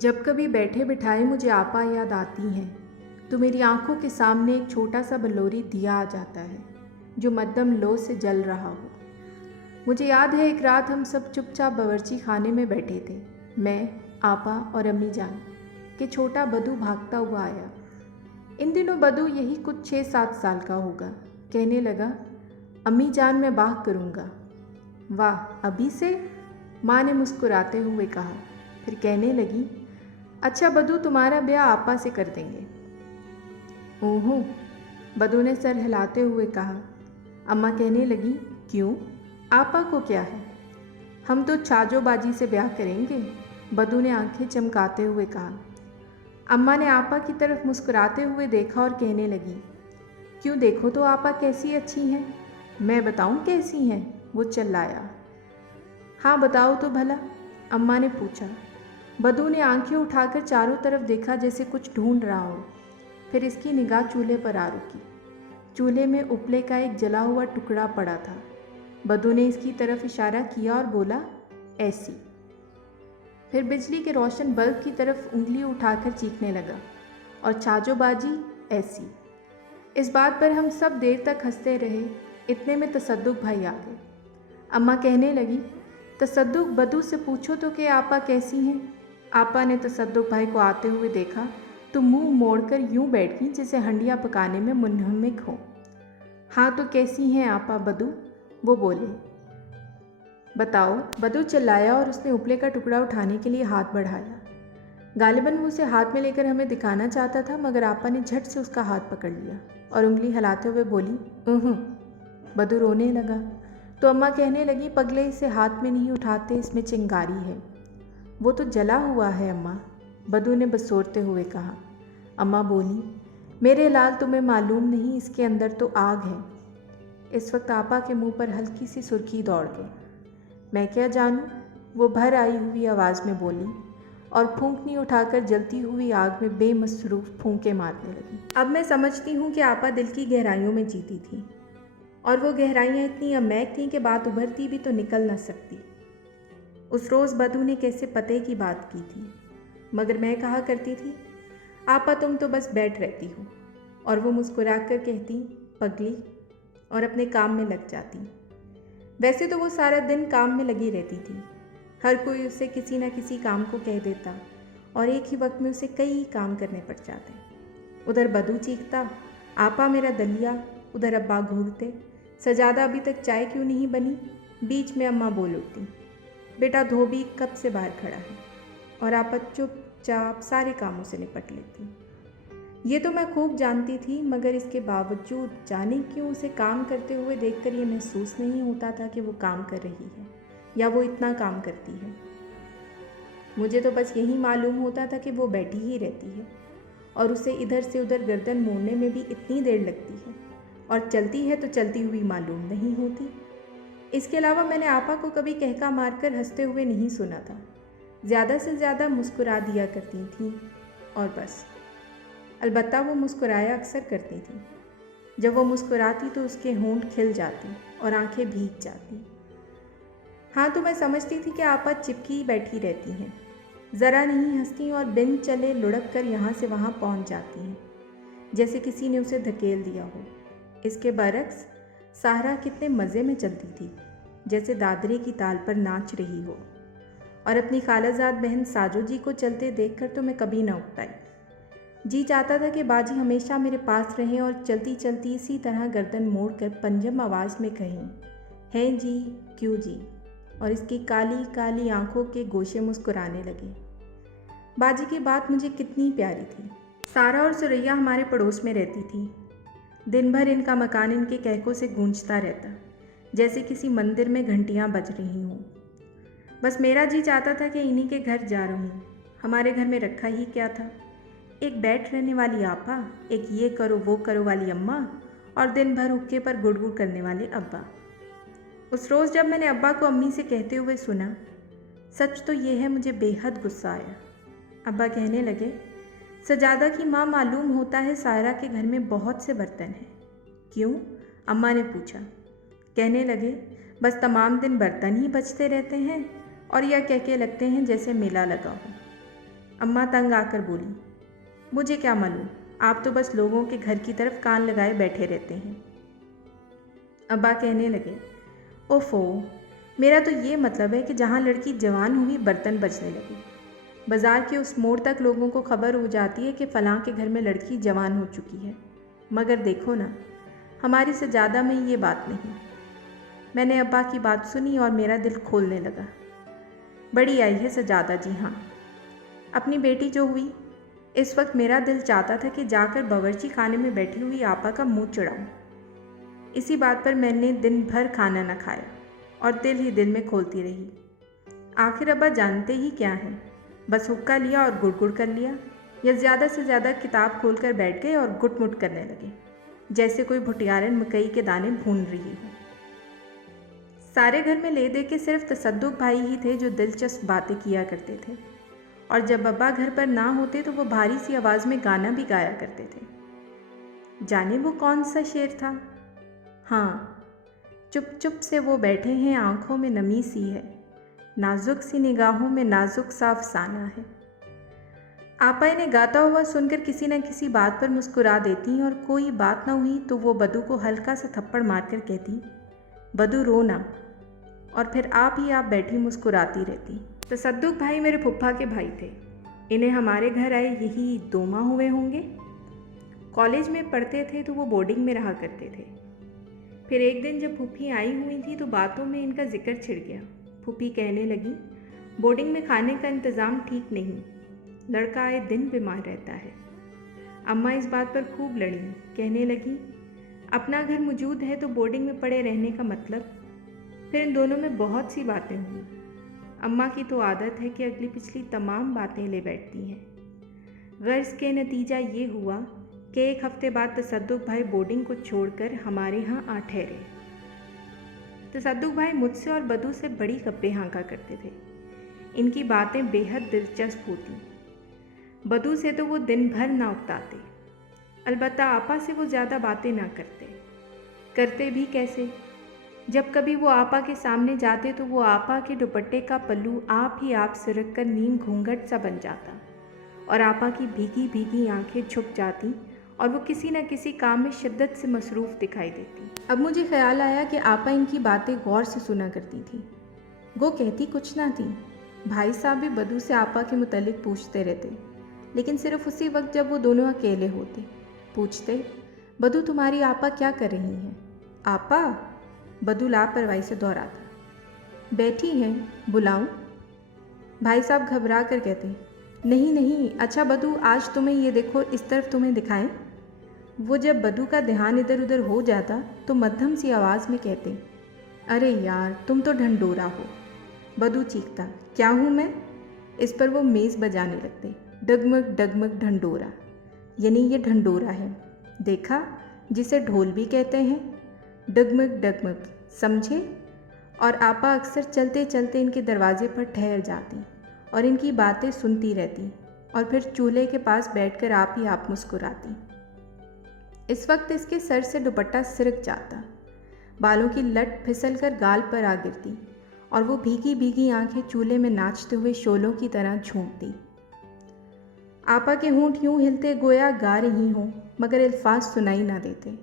जब कभी बैठे बिठाए मुझे आपा याद आती हैं तो मेरी आंखों के सामने एक छोटा सा बलौरी दिया आ जाता है जो मध्यम लो से जल रहा हो। मुझे याद है एक रात हम सब चुपचाप बावर्ची खाने में बैठे थे। मैं, आपा और अम्मी जान कि छोटा बदू भागता हुआ आया। इन दिनों बदू यही कुछ 6-7 साल का होगा। कहने लगा, अम्मी जान मैं बाह करूँगा। वाह, अभी से? माँ ने मुस्कुराते हुए कहा। फिर कहने लगी, अच्छा बदू तुम्हारा ब्याह आपा से कर देंगे। ओहो, बदू ने सर हिलाते हुए कहा। अम्मा कहने लगी, क्यों, आपा को क्या है, हम तो छाजोबाजी से ब्याह करेंगे। बदू ने आंखें चमकाते हुए कहा। अम्मा ने आपा की तरफ मुस्कुराते हुए देखा और कहने लगी, क्यों, देखो तो आपा कैसी अच्छी हैं। मैं बताऊं कैसी हैं, वो चिल्लाया। हाँ बताओ तो भला, अम्मा ने पूछा। बदू ने आंखें उठाकर चारों तरफ देखा जैसे कुछ ढूंढ रहा हो। फिर इसकी निगाह चूल्हे पर आ रुकी। चूल्हे में उपले का एक जला हुआ टुकड़ा पड़ा था। बदू ने इसकी तरफ इशारा किया और बोला, ऐसी। फिर बिजली के रोशन बल्ब की तरफ उंगली उठाकर चीखने लगा, और छाजोबाजी ऐसी। इस बात पर हम सब देर तक हंसते रहे। इतने में तसद्दुक भाई आ गए। अम्मा कहने लगी, तसद्दुक बदू से पूछो तो कि आपा कैसी हैं। आपा ने तसद्दुक भाई को आते हुए देखा तो मुंह मोड़कर यूं बैठ गई जैसे हंडिया पकाने में मुनहमिक हो। हाँ तो कैसी हैं आपा बदू, वो बोले। बताओ, बदू चिल्लाया और उसने उपले का टुकड़ा उठाने के लिए हाथ बढ़ाया। गालिबन वो उसे हाथ में लेकर हमें दिखाना चाहता था, मगर आपा ने झट से उसका हाथ पकड़ लिया और उंगली हिलाते हुए बोली, बदू रोने लगा। तो अम्मा कहने लगी, पगले इसे हाथ में नहीं उठाते, इसमें चिंगारी है। वो तो जला हुआ है अम्मा, बदू ने बसोरते हुए कहा। अम्मा बोली, मेरे लाल तुम्हें मालूम नहीं, इसके अंदर तो आग है। इस वक्त आपा के मुंह पर हल्की सी सुर्खी दौड़ गई। मैं क्या जानूं, वो भर आई हुई आवाज़ में बोली और फूंकनी उठाकर जलती हुई आग में बेमसरूफ फूंके मारने लगी। अब मैं समझती हूँ कि आपा दिल की गहराइयों में जीती थी, और वो गहराइयाँ इतनी अमेक थीं कि बात उभरती भी तो निकल न सकती। उस रोज़ बदू ने कैसे पते की बात की थी, मगर मैं कहा करती थी, आपा तुम तो बस बैठ रहती हो, और वो मुस्कुरा कर कहती, पगली, और अपने काम में लग जाती। वैसे तो वो सारा दिन काम में लगी रहती थी। हर कोई उसे किसी न किसी काम को कह देता और एक ही वक्त में उसे कई काम करने पड़ जाते। उधर बदू चीखता, आपा मेरा दलिया, उधर अब्बा घूरते, सजादा अभी तक चाय क्यों नहीं बनी। बीच में अम्मा बोल उठती, बेटा धोबी कब से बाहर खड़ा है, और आपा चुपचाप सारे कामों से निपट लेती। ये तो मैं खूब जानती थी, मगर इसके बावजूद जाने क्यों उसे काम करते हुए देखकर ये महसूस नहीं होता था कि वो काम कर रही है या वो इतना काम करती है। मुझे तो बस यही मालूम होता था कि वो बैठी ही रहती है, और उसे इधर से उधर गर्दन मोड़ने में भी इतनी देर लगती है, और चलती है तो चलती हुई मालूम नहीं होती। इसके अलावा मैंने आपा को कभी कहका मारकर हंसते हुए नहीं सुना था। ज़्यादा से ज़्यादा मुस्कुरा दिया करती थी, और बस। अलबत्ता वो मुस्कुराया अक्सर करती थी। जब वो मुस्कुराती तो उसके होंठ खिल जाती और आंखें भीग जाती। हाँ तो मैं समझती थी कि आपा चिपकी बैठी रहती हैं, ज़रा नहीं हंसती और बिन चले लुढ़क कर यहाँ से वहाँ पहुँच जाती हैं, जैसे किसी ने उसे धकेल दिया हो। इसके बरक्स साहरा कितने मज़े में चलती थी, जैसे दादरे की ताल पर नाच रही हो। और अपनी खालाजाद बहन साजो जी को चलते देखकर तो मैं कभी न उकताई। जी चाहता था कि बाजी हमेशा मेरे पास रहें और चलती चलती इसी तरह गर्दन मोड़कर पंजम आवाज़ में कहें, हैं जी, क्यों जी, और इसकी काली काली आंखों के गोशे मुस्कुराने लगे। बाजी की बात मुझे कितनी प्यारी थी। सारा और सुरैया हमारे पड़ोस में रहती थी। दिन भर इनका मकान इनके कहकों से गूंजता रहता, जैसे किसी मंदिर में घंटियां बज रही हों। बस मेरा जी चाहता था कि इन्हीं के घर जा रहूं। हमारे घर में रखा ही क्या था, एक बैठ रहने वाली आपा, एक ये करो वो करो वाली अम्मा, और दिन भर हुक्के पर गुड़गुड़ करने वाले अब्बा। उस रोज़ जब मैंने अब्बा को अम्मी से कहते हुए सुना, सच तो ये है मुझे बेहद गुस्सा आया। अब्बा कहने लगे, सजादा की माँ, मालूम होता है सायरा के घर में बहुत से बर्तन हैं। क्यों, अम्मा ने पूछा। कहने लगे, बस तमाम दिन बर्तन ही बचते रहते हैं, और यह कह के लगते हैं जैसे मेला लगा हो। अम्मा तंग आकर बोली, मुझे क्या मालूम, आप तो बस लोगों के घर की तरफ कान लगाए बैठे रहते हैं। अब्बा कहने लगे, ओफो, मेरा तो ये मतलब है कि जहाँ लड़की जवान हुई बर्तन बजने लगे। बाज़ार के उस मोड़ तक लोगों को खबर हो जाती है कि फ़लाँ के घर में लड़की जवान हो चुकी है, मगर देखो ना, हमारी सजादा में ये बात नहीं। मैंने अब्बा की बात सुनी और मेरा दिल खोलने लगा। बड़ी आई है सजादा जी, हाँ, अपनी बेटी जो हुई। इस वक्त मेरा दिल चाहता था कि जाकर बावर्ची खाने में बैठी हुई आपा का मुंह चढ़ाऊं। इसी बात पर मैंने दिन भर खाना न खाया और दिल ही दिल में खोलती रही। आखिर अब्बा जानते ही क्या हैं, बस हुक्का लिया और गुड़गुड़ कर लिया, या ज़्यादा से ज़्यादा किताब खोलकर बैठ गए और गुटमुट करने लगे, जैसे कोई भुटियारन मकई के दाने भून रही हो। सारे घर में ले दे के सिर्फ तसद्दुक भाई ही थे जो दिलचस्प बातें किया करते थे, और जब अब्बा घर पर ना होते तो वो भारी सी आवाज़ में गाना भी गाया करते थे। जाने वो कौन सा शेर था? हाँ, चुप चुप से वो बैठे हैं, आंखों में नमी सी है, नाजुक सी निगाहों में नाजुक सा अफसाना है। आपा इन्हें गाता हुआ सुनकर किसी न किसी बात पर मुस्कुरा देती, और कोई बात ना हुई तो वो बदू को हल्का सा थप्पड़ मारकर कहती, बदू रो ना, और फिर आप ही आप बैठी मुस्कुराती रहती। तसद्दुक भाई मेरे फुफ्फा के भाई थे। इन्हें हमारे घर आए यही 2 माह हुए होंगे। कॉलेज में पढ़ते थे तो वो बोर्डिंग में रहा करते थे। फिर एक दिन जब फूफी आई हुई थी तो बातों में इनका जिक्र छिड़ गया। फूफी कहने लगी, बोर्डिंग में खाने का इंतज़ाम ठीक नहीं, लड़का आए दिन बीमार रहता है। अम्मा इस बात पर खूब लड़ी, कहने लगी, अपना घर मौजूद है तो बोर्डिंग में पड़े रहने का मतलब। फिर इन दोनों में बहुत सी बातें हुई। अम्मा की तो आदत है कि अगली पिछली तमाम बातें ले बैठती हैं। गर्ज के नतीजा ये हुआ कि 1 हफ्ते बाद तसद्दुक भाई बोर्डिंग को छोड़कर हमारे यहाँ आ ठहरे। तसद्दुक भाई मुझसे और बदू से बड़ी गप्पे हाँका करते थे। इनकी बातें बेहद दिलचस्प होती। बदू से तो वो दिन भर ना उकताते, अलबत्ता आपा से वो ज़्यादा बातें ना करते भी कैसे। जब कभी वो आपा के सामने जाते तो वो आपा के दुपट्टे का पल्लू आप ही आप सिरक कर नीम घूंघट सा बन जाता, और आपा की भीगी भीगी आंखें झुक जाती और वो किसी न किसी काम में शिद्दत से मसरूफ़ दिखाई देती। अब मुझे ख्याल आया कि आपा इनकी बातें गौर से सुना करती थी। वो कहती कुछ ना थी। भाई साहब भी बदू से आपा के मुतालिक पूछते रहते, लेकिन सिर्फ उसी वक्त जब वो दोनों अकेले होते। पूछते, बदू तुम्हारी आपा क्या कर रही हैं? आपा? बदू लापरवाही से दोहराता, बैठी हैं, बुलाऊं? भाई साहब घबरा कर कहते, नहीं नहीं, अच्छा बदू आज तुम्हें ये देखो, इस तरफ तुम्हें दिखाएं। वो जब बदू का ध्यान इधर उधर हो जाता तो मध्यम सी आवाज़ में कहते, अरे यार तुम तो ढंडोरा हो। बदू चीखता, क्या हूँ मैं? इस पर वो मेज़ बजाने लगते, डगमग डगमग ढंडोरा, यानी ये ढंडोरा है, देखा, जिसे ढोल भी कहते हैं, डगमग डगमग, समझे? और आपा अक्सर चलते चलते इनके दरवाजे पर ठहर जाती और इनकी बातें सुनती रहती, और फिर चूल्हे के पास बैठकर आप ही आप मुस्कुराती। इस वक्त इसके सर से दुपट्टा सिरक जाता, बालों की लट फिसलकर गाल पर आ गिरती, और वो भीगी भीगी आंखें चूल्हे में नाचते हुए शोलों की तरह झूमती। आपा के होंठ यूं हिलते गोया गा रही हों, मगर अल्फाज सुनाई ना देते।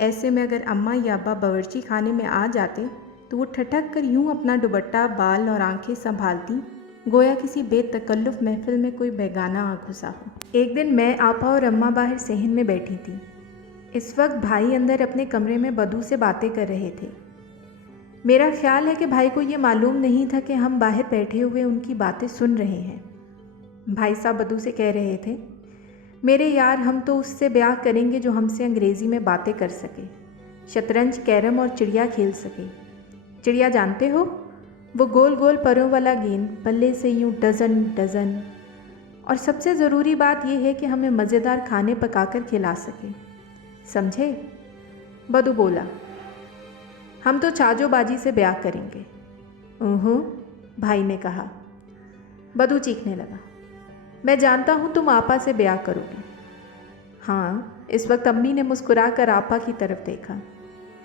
ऐसे में अगर अम्मा या अब्बा बावर्ची खाने में आ जाते तो वो ठठक कर यूं अपना दुपट्टा, बाल और आंखें संभालती, गोया किसी बेतकल्लुफ़ महफिल में कोई बेगाना आ घुसा हो। एक दिन मैं, आपा और अम्मा बाहर सहन में बैठी थी। इस वक्त भाई अंदर अपने कमरे में बदू से बातें कर रहे थे। मेरा ख्याल है कि भाई को ये मालूम नहीं था कि हम बाहर बैठे हुए उनकी बातें सुन रहे हैं। भाई साहब बदू से कह रहे थे, मेरे यार, हम तो उससे ब्याह करेंगे जो हमसे अंग्रेज़ी में बातें कर सके, शतरंज, कैरम और चिड़िया खेल सके। चिड़िया जानते हो? वो गोल गोल परों वाला गेंद, पल्ले से यूं डज़न डज़न। और सबसे ज़रूरी बात यह है कि हमें मज़ेदार खाने पकाकर खिला सके, समझे? बदू बोला, हम तो छाजोबाजी से ब्याह करेंगे। ओहो, भाई ने कहा। बदू चीखने लगा, मैं जानता हूँ तुम आपा से ब्याह करोगे। हाँ, इस वक्त अम्मी ने मुस्कुराकर आपा की तरफ देखा,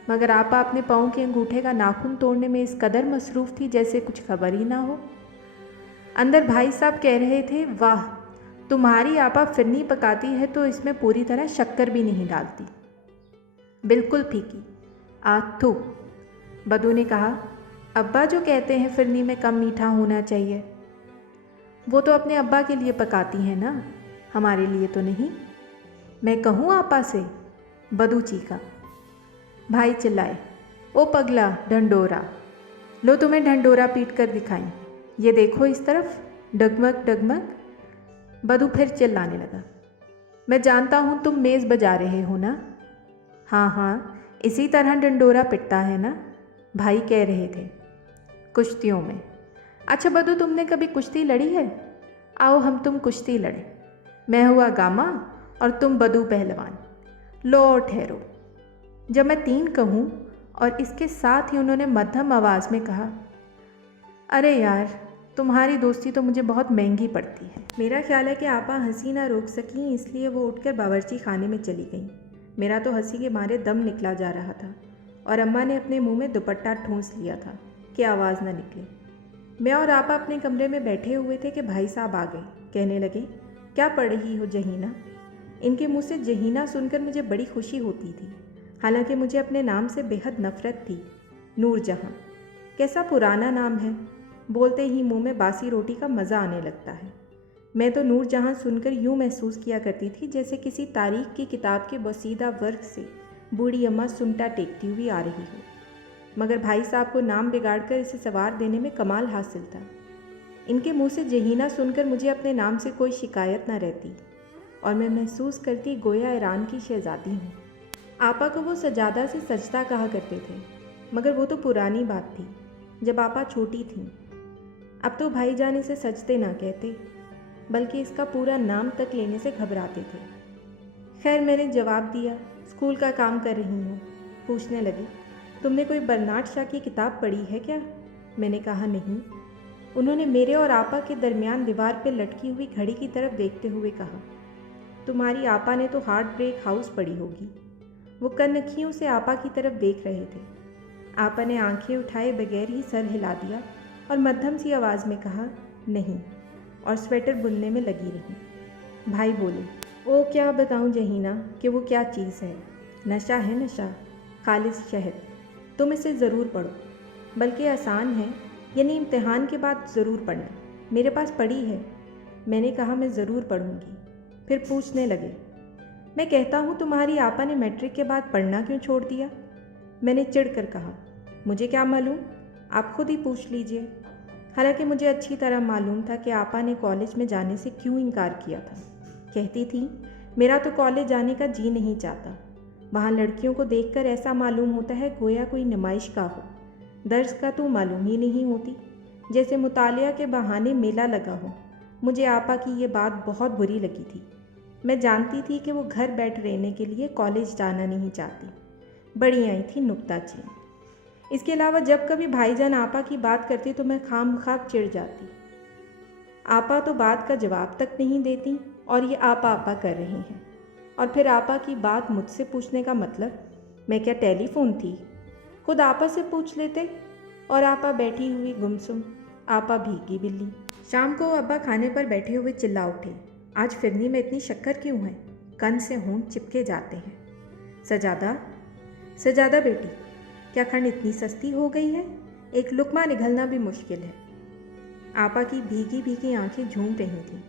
मगर आपा अपने पाँव के अंगूठे का नाखून तोड़ने में इस कदर मसरूफ़ थी जैसे कुछ खबर ही ना हो। अंदर भाई साहब कह रहे थे, वाह तुम्हारी आपा फिरनी पकाती है तो इसमें पूरी तरह शक्कर भी नहीं डालती, बिल्कुल फीकी। आथू, बदू ने कहा। अब्बा जो कहते हैं फिरनी में कम मीठा होना चाहिए। वो तो अपने अब्बा के लिए पकाती हैं ना, हमारे लिए तो नहीं। मैं कहूँ आपा से? बदू चीखा। भाई चिल्लाए, ओ पगला ढंडोरा, लो तुम्हें ढंडोरा पीट कर दिखाएं। ये देखो इस तरफ, डगमग डगमग। बदू फिर चिल्लाने लगा। मैं जानता हूँ तुम मेज़ बजा रहे हो ना। हाँ हाँ, इसी तरह डंडोरा पिटता है ना, भाई कह रहे थे। कुश्तियों में। अच्छा बदू, तुमने कभी कुश्ती लड़ी है? आओ हम तुम कुश्ती लड़े। मैं हुआ गामा और तुम बदू पहलवान। लो ठहरो। जब मैं 3 कहूँ और इसके साथ ही उन्होंने मध्यम आवाज़ में कहा, अरे यार, तुम्हारी दोस्ती तो मुझे बहुत महंगी पड़ती है। मेरा ख्याल है कि आपा हंसी ना रोक सकी, इसलिए वो उठकर बावर्ची खाने में चली गई। मेरा तो हंसी के मारे दम निकला जा रहा था और अम्मा ने अपने मुंह में दुपट्टा ठूंस लिया था कि आवाज़ ना निकले। मैं और आपा अपने कमरे में बैठे हुए थे कि भाई साहब आ गए। कहने लगे, क्या पढ़ रही हो जहीना? इनके मुंह से जहीना सुनकर मुझे बड़ी खुशी होती थी, हालांकि मुझे अपने नाम से बेहद नफरत थी। नूरजहां, कैसा पुराना नाम है। बोलते ही मुंह में बासी रोटी का मज़ा आने लगता है। मैं तो नूरजहां सुनकर यूँ महसूस किया करती थी जैसे किसी तारीख की किताब के बसीदा वर्ग से बूढ़ी अम्मा सुमटा टेकती हुई आ रही हो। मगर भाई साहब को नाम बिगाड़कर इसे सवार देने में कमाल हासिल था। इनके मुंह से जहीना सुनकर मुझे अपने नाम से कोई शिकायत न रहती और मैं महसूस करती गोया ईरान की शहज़ादी हूँ। आपा को वो सजादा से सजदा कहा करते थे, मगर वो तो पुरानी बात थी, जब आपा छोटी थीं। अब तो भाईजान इसे सजदे ना कहते, बल्कि इसका पूरा नाम तक लेने से घबराते थे। खैर, मैंने जवाब दिया, स्कूल का काम कर रही हूँ। पूछने लगे, तुमने कोई बर्नाड शाह की किताब पढ़ी है क्या? मैंने कहा नहीं। उन्होंने मेरे और आपा के दरमियान दीवार पर लटकी हुई घड़ी की तरफ देखते हुए कहा, तुम्हारी आपा ने तो हार्ट ब्रेक हाउस पढ़ी होगी। वो कनखियों से आपा की तरफ देख रहे थे। आपा ने आंखें उठाए बगैर ही सर हिला दिया और मध्यम सी आवाज़ में कहा, नहीं, और स्वेटर बुनने में लगी रही। भाई बोले, ओ क्या बताऊं जहीना कि वो क्या चीज़ है। नशा है, नशा, खालिस शहद। तुम इसे ज़रूर पढ़ो, बल्कि आसान है, यानी इम्तिहान के बाद ज़रूर पढ़ना। मेरे पास पढ़ी है। मैंने कहा, मैं ज़रूर पढ़ूंगी। फिर पूछने लगे, मैं कहता हूँ तुम्हारी आपा ने मैट्रिक के बाद पढ़ना क्यों छोड़ दिया? मैंने चिढ़कर कहा, मुझे क्या मालूम, आप खुद ही पूछ लीजिए। हालांकि मुझे अच्छी तरह मालूम था कि आपा ने कॉलेज में जाने से क्यों इनकार किया था। कहती थी, मेरा तो कॉलेज जाने का जी नहीं चाहता। वहाँ लड़कियों को देखकर ऐसा मालूम होता है गोया कोई नुमाइश का हो। दर्स का तो मालूम ही नहीं होती, जैसे मुतालिया के बहाने मेला लगा हो। मुझे आपा की ये बात बहुत बुरी लगी थी। मैं जानती थी कि वो घर बैठ रहने के लिए कॉलेज जाना नहीं चाहती। बड़ी आई थी नुक्ताचीन। इसके अलावा जब कभी भाईजान आपा की बात करते तो मैं खामखा चिढ़ जाती। आपा तो बात का जवाब तक नहीं देती और ये आपा आपा कर रही हैं। और फिर आपा की बात मुझसे पूछने का मतलब, मैं क्या टेलीफोन थी? खुद आपा से पूछ लेते। और आपा बैठी हुई गुमसुम, आपा भीगी बिल्ली। शाम को अब्बा खाने पर बैठे हुए चिल्ला उठे, आज फिरनी में इतनी शक्कर क्यों है? कन से होंठ चिपके जाते हैं। सजादा, सजादा बेटी, क्या खंड इतनी सस्ती हो गई है? एक लुकमा निगलना भी मुश्किल है। आपा की भीगी भीगी आंखें झूम रही थीं।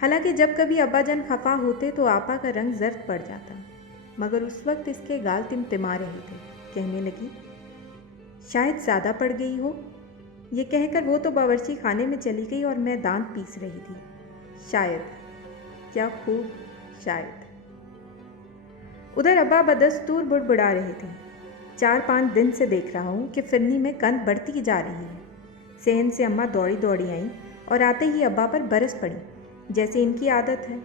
हालांकि जब कभी अब्बाजान खफा होते तो आपा का रंग जर्द पड़ जाता, मगर उस वक्त इसके गाल तिमतिमा रहे थे। कहने लगी, शायद ज़्यादा पड़ गई हो। ये कहकर वो तो बावर्ची खाने में चली गई और मैं दांत पीस रही थी। शायद, क्या खूब शायद। उधर अब्बा बदस्तूर बुड़बुड़ा रहे थे। 4-5 दिन से देख रहा हूँ कि फिरनी में कंध बढ़ती जा रही है। सेहन से अम्मा दौड़ी दौड़ी आईं और आते ही अब्बा पर बरस पड़ी, जैसे इनकी आदत है।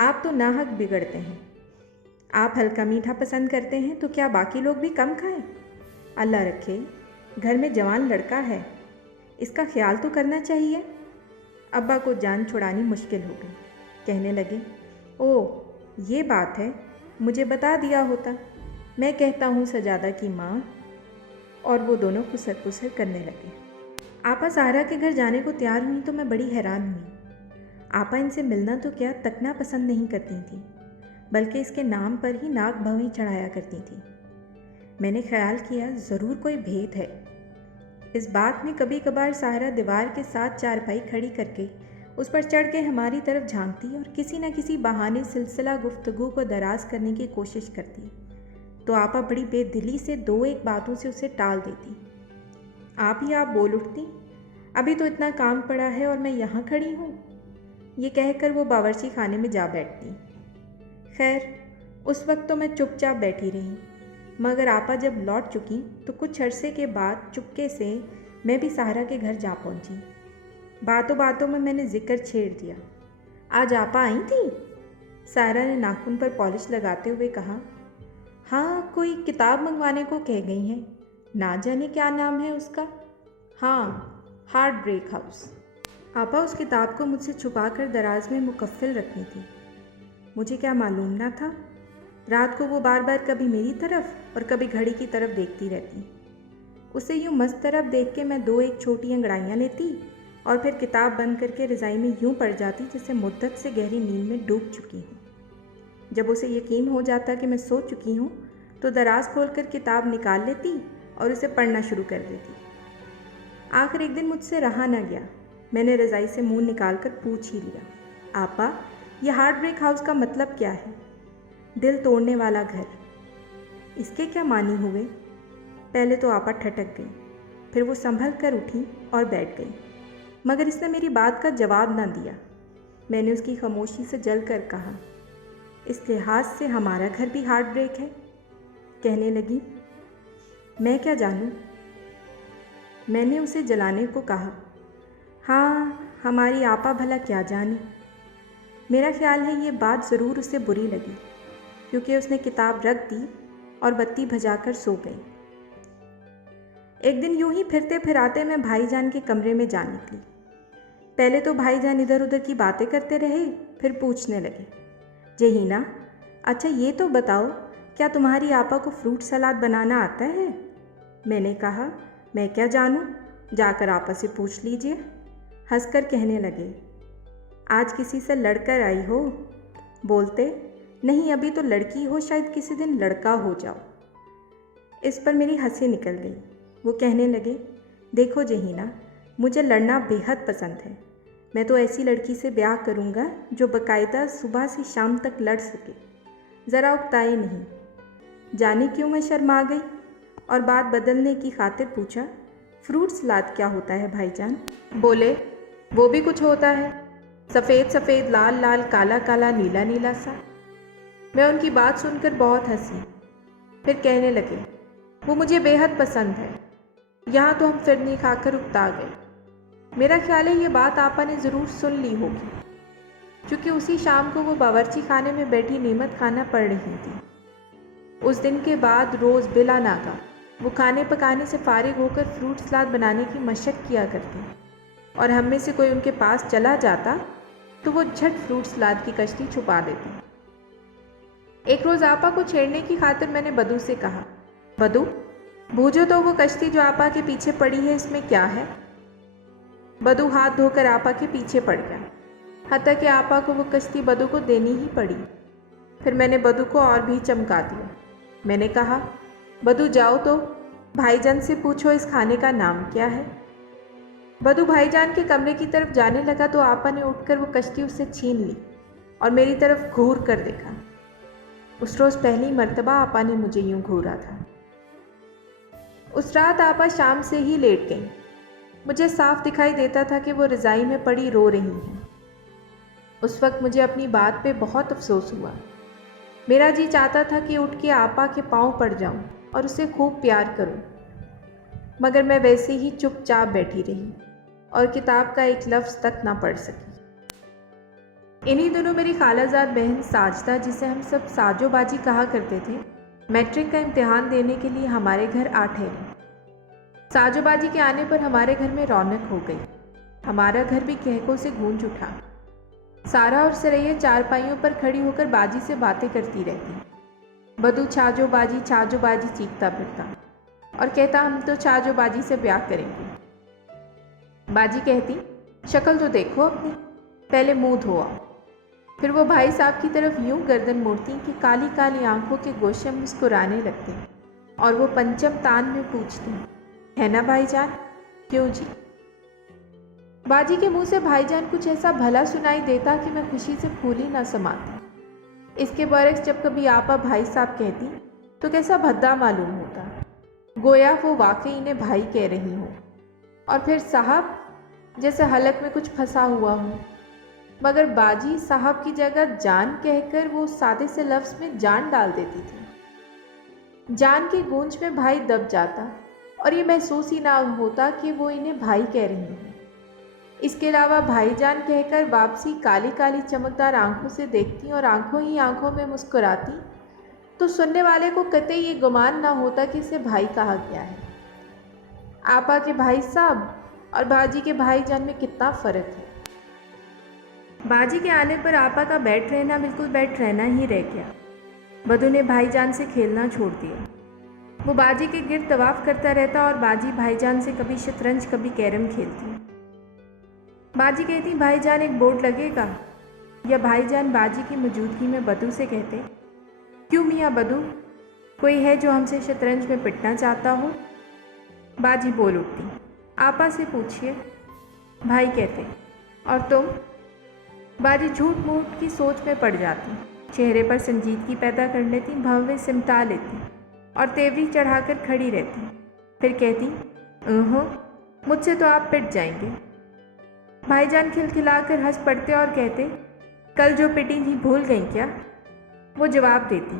आप तो नाहक बिगड़ते हैं। आप हल्का मीठा पसंद करते हैं तो क्या बाकी लोग भी कम खाएं? अल्लाह रखे, घर में जवान लड़का है, इसका ख्याल तो करना चाहिए। अब्बा को जान छुड़ानी मुश्किल हो गई। कहने लगे, ओह ये बात है, मुझे बता दिया होता। मैं कहता हूँ सजादा की माँ। और वो दोनों खुसर खुसर करने लगे। आपा सारा के घर जाने को तैयार हुई तो मैं बड़ी हैरान हुई। आपा इनसे मिलना तो क्या तकना पसंद नहीं करती थी, बल्कि इसके नाम पर ही नाग भवें चढ़ाया करती थी। मैंने ख्याल किया ज़रूर कोई भेद है। इस बात में कभी कभार साहरा दीवार के साथ चारपाई खड़ी करके उस पर चढ़ के हमारी तरफ झांकती और किसी न किसी बहाने सिलसिला गुफ्तगू को दराज करने की कोशिश करती, तो आपा बड़ी बेदिली से दो एक बातों से उसे टाल देती। आप ही आप बोल उठती, अभी तो इतना काम पड़ा है और मैं यहाँ खड़ी हूँ। ये कहकर वो बावर्ची खाने में जा बैठती। खैर, उस वक्त तो मैं चुपचाप बैठी रही, मगर आपा जब लौट चुकी तो कुछ अरसे के बाद चुपके से मैं भी साहरा के घर जा पहुँची। बातों बातों में मैंने जिक्र छेड़ दिया। आज आपा आई थी? साहरा ने नाखून पर पॉलिश लगाते हुए कहा। हाँ, कोई किताब मंगवाने को कह गई हैं, ना जाने क्या नाम है उसका। हाँ, हार्ट ब्रेक हाउस। आपा उस किताब को मुझसे छुपाकर दराज में मुकफ़िल रखी थी। मुझे क्या मालूम ना था। रात को वो बार बार कभी मेरी तरफ और कभी घड़ी की तरफ देखती रहती। उसे यूँ मस्त तरफ देख के मैं दो एक छोटी अंगड़ाइयाँ लेती और फिर किताब बंद करके रज़ाई में यूँ पड़ जाती जैसे मुद्दत से गहरी नींद में डूब चुकी हूँ। जब उसे यकीन हो जाता कि मैं सो चुकी हूँ तो दराज खोलकर किताब निकाल लेती और उसे पढ़ना शुरू कर देती। आखिर एक दिन मुझसे रहा न गया। मैंने रज़ाई से मुंह निकालकर पूछ ही लिया, आपा, यह हार्ट ब्रेक हाउस का मतलब क्या है? दिल तोड़ने वाला घर। इसके क्या मानी हुए? पहले तो आपा ठटक गई, फिर वो संभल कर उठी और बैठ गई, मगर इसने मेरी बात का जवाब ना दिया। मैंने उसकी खामोशी से जल कर कहा, इस लिहाज से हमारा घर भी हार्ट ब्रेक है। कहने लगी, मैं क्या जानूं? मैंने उसे जलाने को कहा, हाँ, हमारी आपा भला क्या जाने। मेरा ख्याल है ये बात ज़रूर उसे बुरी लगी, क्योंकि उसने किताब रख दी और बत्ती भजाकर सो गई। एक दिन यूं ही फिरते फिराते मैं भाईजान के कमरे में जा निकली। पहले तो भाईजान इधर उधर की बातें करते रहे, फिर पूछने लगे, जहीना, अच्छा ये तो बताओ, क्या तुम्हारी आपा को फ्रूट सलाद बनाना आता है? मैंने कहा, मैं क्या जानूं, जाकर आपा से पूछ लीजिए। हंसकर कहने लगे, आज किसी से लड़कर आई हो? बोलते, नहीं, अभी तो लड़की हो, शायद किसी दिन लड़का हो जाओ। इस पर मेरी हंसी निकल गई। वो कहने लगे, देखो जहीना, मुझे लड़ना बेहद पसंद है। मैं तो ऐसी लड़की से ब्याह करूँगा जो बाकायदा सुबह से शाम तक लड़ सके, ज़रा उकताए नहीं। जाने क्यों मैं शर्मा गई और बात बदलने की खातिर पूछा, फ्रूट सलाद क्या होता है भाईजान? बोले, वो भी कुछ होता है, सफ़ेद सफ़ेद, लाल लाल, काला काला, नीला नीला सा। मैं उनकी बात सुनकर बहुत हंसी। फिर कहने लगे, वो मुझे बेहद पसंद है। यहाँ तो हम फिरनी खाकर उकता गए। मेरा ख्याल है ये बात आपा ने ज़रूर सुन ली होगी, क्योंकि उसी शाम को वो बावर्ची खाने में बैठी नेमत खाना पढ़ रही थी। उस दिन के बाद रोज़ बिला नागा वो खाने पकाने से फारिग होकर फ्रूट सलाद बनाने की मशक किया करती, और हम में से कोई उनके पास चला जाता तो वो झट फ्रूट सलाद की कश्ती छुपा देती। एक रोज़ आपा को छेड़ने की खातिर मैंने बदू से कहा, बदू, बूझो तो वो कश्ती जो आपा के पीछे पड़ी है, इसमें क्या है? बदू हाथ धोकर आपा के पीछे पड़ गया, हत्ता कि आपा को वो कश्ती बदू को देनी ही पड़ी। फिर मैंने बदू को और भी चमका दिया। मैंने कहा, बदू जाओ तो भाईजान से पूछो इस खाने का नाम क्या है। बदू भाईजान के कमरे की तरफ जाने लगा तो आपा ने उठकर वो कश्ती उससे छीन ली और मेरी तरफ घूर कर देखा। उस रोज़ पहली मर्तबा आपा ने मुझे यूं घूरा था। उस रात आपा शाम से ही लेट गई। मुझे साफ दिखाई देता था कि वो रज़ाई में पड़ी रो रही हैं। उस वक्त मुझे अपनी बात पे बहुत अफसोस हुआ। मेरा जी चाहता था कि उठ के आपा के पाँव पड़ जाऊं और उसे खूब प्यार करूं, मगर मैं वैसे ही चुपचाप बैठी रही और किताब का एक लफ्ज़ तक ना पढ़ सकी। इन्हीं दिनों मेरी खालाजाद बहन साजदा, जिसे हम सब साजोबाजी कहा करते थे, मैट्रिक का इम्तिहान देने के लिए हमारे घर आ ठहरी। साजोबाजी के आने पर हमारे घर में रौनक हो गई। हमारा घर भी कहकों से गूंज उठा। सारा और सरैया चारपाइयों पर खड़ी होकर बाजी से बातें करती रहती। बदू छाजोबाजी छाजोबाजी चीखता फिरता और कहता, हम तो छाजोबाजी से ब्याह करेंगे। बाजी कहती, शक्ल तो देखो अपनी, पहले मुंह धो आओ। फिर वो भाई साहब की तरफ यूं गर्दन मोड़ती कि काली काली आंखों के गोशे मुस्कुराने लगते और वो पंचम तान में पूछती, है ना भाईजान? क्यों जी? बाजी के मुंह से भाईजान कुछ ऐसा भला सुनाई देता कि मैं खुशी से फूल ही ना समाती। इसके बरक्स जब कभी आपा भाई साहब कहती तो कैसा भद्दा मालूम होता, गोया वो वाकई इन्हें भाई कह रही हो। और फिर साहब, जैसे हलक में कुछ फंसा हुआ हो। मगर बाजी साहब की जगह जान कहकर वो सादे से लफ्ज़ में जान डाल देती थी। जान की गूंज में भाई दब जाता और ये महसूस ही ना होता कि वो इन्हें भाई कह रही हैं। इसके अलावा भाईजान कहकर वापसी काली काली चमकदार आंखों से देखती और आंखों ही आंखों में मुस्कुराती तो सुनने वाले को कतई ये गुमान ना होता कि इसे भाई कहा गया है। आपा के भाई साहब और बाजी के भाईजान में कितना फ़र्क है। बाजी के आने पर आपा का बैठ रहना बिल्कुल बैठ रहना ही रह गया। बदू ने भाईजान से खेलना छोड़ दिया। वो बाजी के गिर्द तवाफ करता रहता और बाजी भाईजान से कभी शतरंज कभी कैरम खेलती। बाजी कहती, भाईजान एक बोर्ड लगेगा? या भाईजान बाजी की मौजूदगी में बदू से कहते, क्यों मियाँ बदू, कोई है जो हमसे शतरंज में पिटना चाहता हो? बाजी बोल उठती, आपा से पूछिए। भाई कहते, और तुम? बाजी झूठ मूठ की सोच में पड़ जाती, चेहरे पर संजीदगी पैदा कर लेती, भव्य सिमटा लेती और तेवरी चढ़ाकर खड़ी रहती। फिर कहती, मुझसे तो आप पिट जाएंगे। भाईजान खिलखिलाकर हंस पड़ते और कहते, कल जो पिटी थी भूल गई क्या? वो जवाब देती,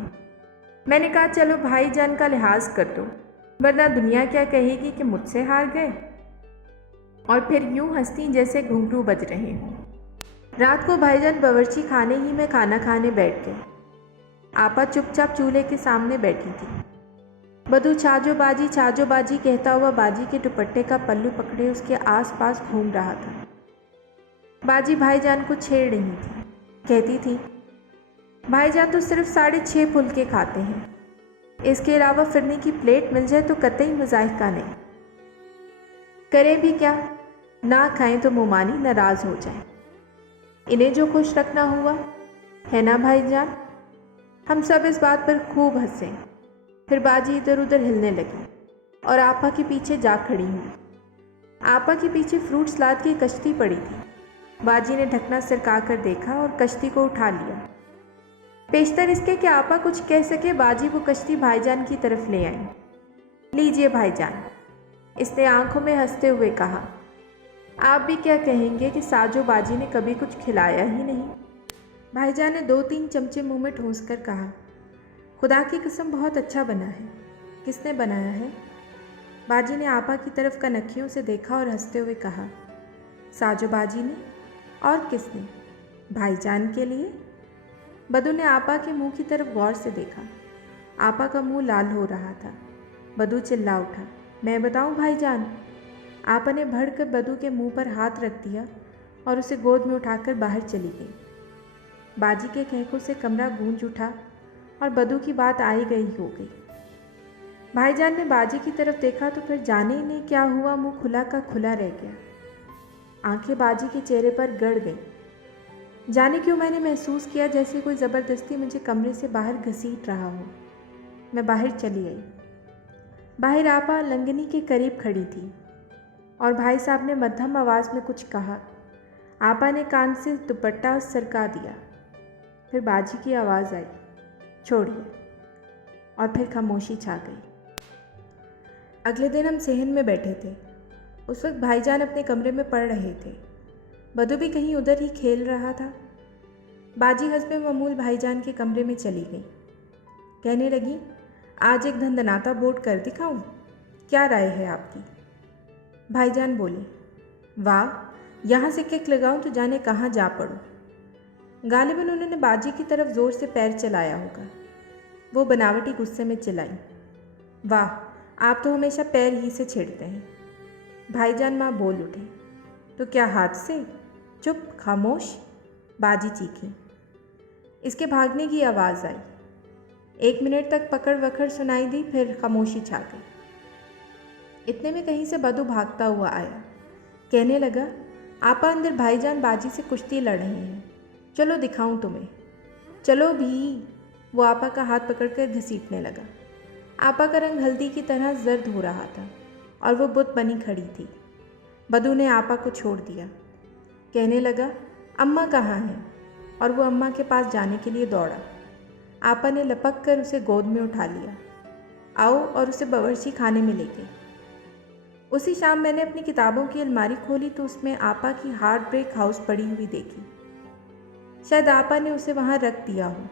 मैंने कहा चलो भाईजान का लिहाज कर दो, वरना दुनिया क्या कहेगी कि मुझसे हार गए। और फिर यूं हंसती जैसे घुंघरू बज रहे हों। रात को भाईजान बावर्ची खाने ही में खाना खाने बैठ गए। आपा चुपचाप चूल्हे के सामने बैठी थी। बदू छाजो बाजी कहता हुआ बाजी के दुपट्टे का पल्लू पकड़े उसके आसपास घूम रहा था। बाजी भाईजान को छेड़ रही थी, कहती थी, भाईजान तो सिर्फ 6.5 फुलके खाते हैं, इसके अलावा फिरने की प्लेट मिल जाए तो कतई मुजाहिका नहीं। करें भी क्या, ना खाएं तो मुमानी नाराज़ हो जाए। इन्हें जो खुश रखना हुआ है ना भाईजान। हम सब इस बात पर खूब हंसे। फिर बाजी इधर उधर हिलने लगी और आपा के पीछे जा खड़ी हुई। आपा के पीछे फ्रूट सलाद की कश्ती पड़ी थी। बाजी ने ढकना सरका कर देखा और कश्ती को उठा लिया। पेशतर इसके कि आपा कुछ कह सके, बाजी वो कश्ती भाईजान की तरफ ले आई। लीजिए भाईजान, इसने आंखों में हंसते हुए कहा। आप भी क्या कहेंगे कि साजो बाजी ने कभी कुछ खिलाया ही नहीं। भाईजान ने 2-3 चमचे मुंह में ठूंस कर कहा, खुदा की कसम बहुत अच्छा बना है। किसने बनाया है? बाजी ने आपा की तरफ कनखियों से देखा और हंसते हुए कहा, साजो बाजी ने। और किसने? भाईजान के लिए। बदू ने आपा के मुंह की तरफ गौर से देखा। आपा का मुंह लाल हो रहा था। बदू चिल्ला उठा, मैं बताऊं भाईजान? आपा ने भड़कर बदू के मुंह पर हाथ रख दिया और उसे गोद में उठाकर बाहर चली गई। बाजी के कहकों से कमरा गूंज उठा और बदू की बात आई गई हो गई। भाईजान ने बाजी की तरफ देखा तो फिर जाने इन्हें क्या हुआ, मुंह खुला का खुला रह गया। आंखें बाजी के चेहरे पर गड़ गईं। जाने क्यों मैंने महसूस किया जैसे कोई ज़बरदस्ती मुझे कमरे से बाहर घसीट रहा हो। मैं बाहर चली आई। बाहर आपा लंगनी के करीब खड़ी थी और भाई साहब ने मध्यम आवाज़ में कुछ कहा। आपा ने कान से दुपट्टा सरका दिया। फिर बाजी की आवाज़ आई, छोड़िए। और फिर खामोशी छा गई। अगले दिन हम सेहन में बैठे थे। उस वक्त भाईजान अपने कमरे में पढ़ रहे थे। बदू भी कहीं उधर ही खेल रहा था। बाजी हस्बे मामूल भाईजान के कमरे में चली गई। कहने लगी, आज एक धंधनाता बोर्ड कर दिखाऊं? क्या राय है आपकी? भाईजान बोले, वाह, यहाँ से किक लगाऊं तो जाने कहाँ जा पड़ूं। गालिबन उन्होंने बाजी की तरफ ज़ोर से पैर चलाया होगा। वो बनावटी गुस्से में चिल्लाई, वाह, आप तो हमेशा पैर ही से छेड़ते हैं। भाईजान माँ बोल उठे, तो क्या हाथ से? चुप, खामोश। बाजी चीखी। इसके भागने की आवाज़ आई। 1 मिनट तक पकड़ वकड़ सुनाई दी, फिर खामोशी छा गई। इतने में कहीं से बदू भागता हुआ आया। कहने लगा, आपा अंदर भाईजान बाजी से कुश्ती लड़ रहे हैं, चलो दिखाऊं तुम्हें। चलो भी। वो आपा का हाथ पकड़कर घसीटने लगा। आपा का रंग हल्दी की तरह जर्द हो रहा था और वो बुत बनी खड़ी थी। बदू ने आपा को छोड़ दिया। कहने लगा, अम्मा कहाँ हैं? और वो अम्मा के पास जाने के लिए दौड़ा। आपा ने लपक कर उसे गोद में उठा लिया। आओ, और उसे बावर्ची खाने में ले गई। उसी शाम मैंने अपनी किताबों की अलमारी खोली तो उसमें आपा की हार्ट ब्रेक हाउस पड़ी हुई देखी। शायद आपा ने उसे वहाँ रख दिया हो।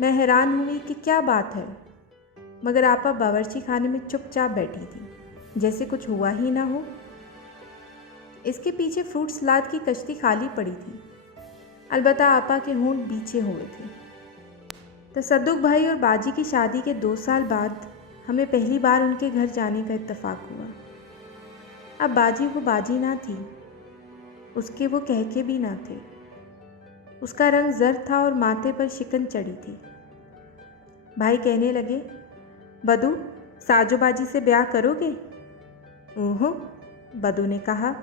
मैं हैरान हुई कि क्या बात है, मगर आपा बावर्ची खाने में चुपचाप बैठी थी, जैसे कुछ हुआ ही ना हो। इसके पीछे फ्रूट सलाद की कश्ती खाली पड़ी थी। अलबत्ता आपा के होंठ बीचे हुए थे। तसद्दुक भाई और बाजी की शादी के 2 साल बाद हमें पहली बार उनके घर जाने का इत्तेफाक हुआ। अब बाजी वो बाजी ना थी, उसके वो कहके भी ना थे। उसका रंग जर्द था और माथे पर शिकन चढ़ी थी। भाई कहने लगे, बदू, साजो बाजी से ब्याह करोगे? ओहो, बदू ने कहा,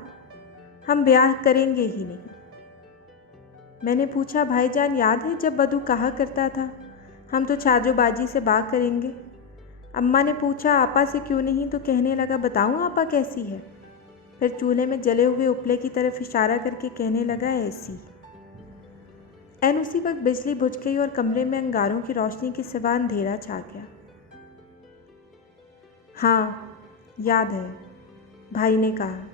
हम ब्याह करेंगे ही नहीं। मैंने पूछा, भाईजान याद है जब बदू कहा करता था हम तो छाजो बाजी से ब्याह करेंगे? अम्मा ने पूछा, आपा से क्यों नहीं? तो कहने लगा, बताऊं आपा कैसी है? फिर चूल्हे में जले हुए उपले की तरफ इशारा करके कहने लगा, ऐसी। ऐन उसी वक्त बिजली बुझ गई और कमरे में अंगारों की रोशनी के सिवा अंधेरा छा गया। हाँ, याद है, भाई ने कहा।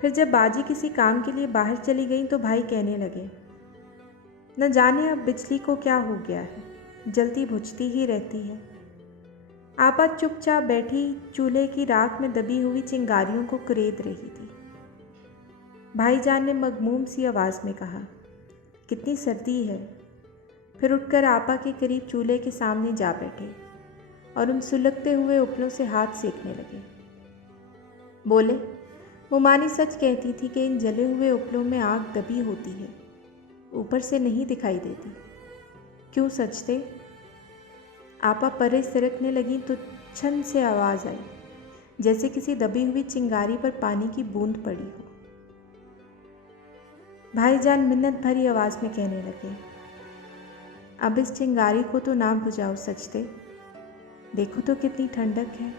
फिर जब बाजी किसी काम के लिए बाहर चली गई तो भाई कहने लगे, न जाने अब बिजली को क्या हो गया है, जलती बुझती ही रहती है। आपा चुपचाप बैठी चूल्हे की राख में दबी हुई चिंगारियों को कुरेद रही थी। भाईजान ने मगमूम सी आवाज़ में कहा, कितनी सर्दी है। फिर उठकर आपा के करीब चूल्हे के सामने जा बैठे और उन सुलगते हुए उपलों से हाथ सेकने लगे। बोले, मुमानी सच कहती थी कि इन जले हुए उपलों में आग दबी होती है, ऊपर से नहीं दिखाई देती। क्यों सच थे? आपा परे सिरकने लगी तो छन से आवाज़ आई, जैसे किसी दबी हुई चिंगारी पर पानी की बूंद पड़ी हो। भाईजान मिन्नत भरी आवाज़ में कहने लगे, अब इस चिंगारी को तो ना बुझाओ सचते, देखो तो कितनी ठंडक है।